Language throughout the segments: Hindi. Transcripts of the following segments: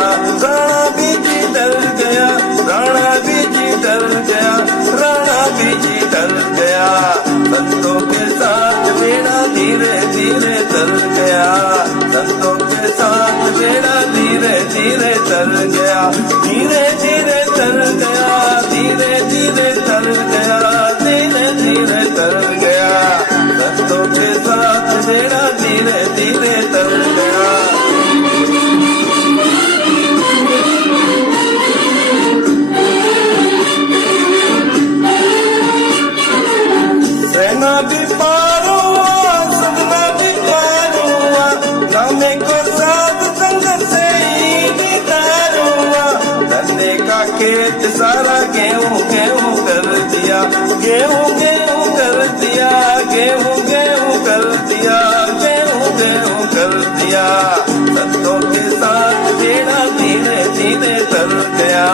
गया, राणा बीजी डर गया, राणा बीजी डर गया, राणा बीजी डर गया। संतों के साथ बेड़ा धीरे धीरे तर गया, संतों के साथ बेड़ा धीरे धीरे तर गया, धीरे धीरे तर गया, धीरे धीरे तर गया, धीरे धीरे तर गया। संतों के साथ बेड़ा धीरे धीरे तर गया। सेना भी पार हुआ, सपना भी पार हुआ, नामे को साथ संगत से ही दीदार हुआ। धंधे का खेत सारा गेहूं गेहूं कर दिया, गेहूं गेहूं कर दिया, गेहूं गेहूं कर दिया, गेहूं गेहूं कर दिया। संतों के साथ बेड़ा धीरे धीरे तर गया,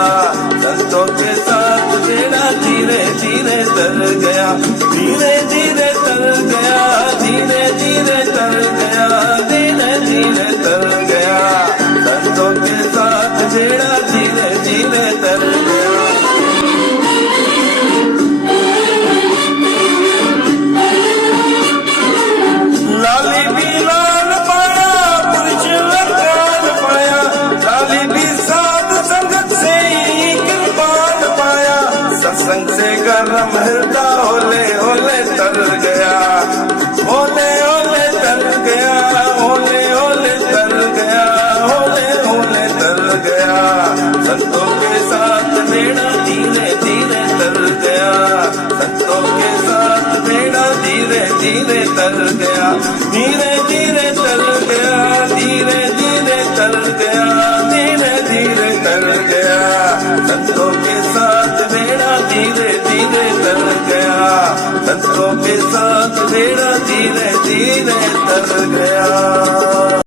संतों के साथ बेड़ा धीरे धीरे तर गया, धीरे धीरे तर गया, धीरे धीरे तर गया, धीरे धीरे तर गया। संतों के साथ बेड़ा धीरे धीरे तर गया। लाली भी लाल पाया, पुरुष वरदान पाया, लाली भी साध संगत से ही कृपान पाया। सत्संग से गरम हृदय होले होले तर गया, होले होले तर गया, होले होले तर गया, होले होले तर गया। संतों के साथ बेड़ा धीरे धीरे तर गया, संतों के साथ बेड़ा धीरे धीरे तर गया, धीरे धीरे तर गया, धीरे धीरे तर गया, धीरे धीरे तर गया। संतों के साथ बेड़ा धीरे धीरे तर गया, संतों के साथ बेड़ा धीरे धीरे तर गया।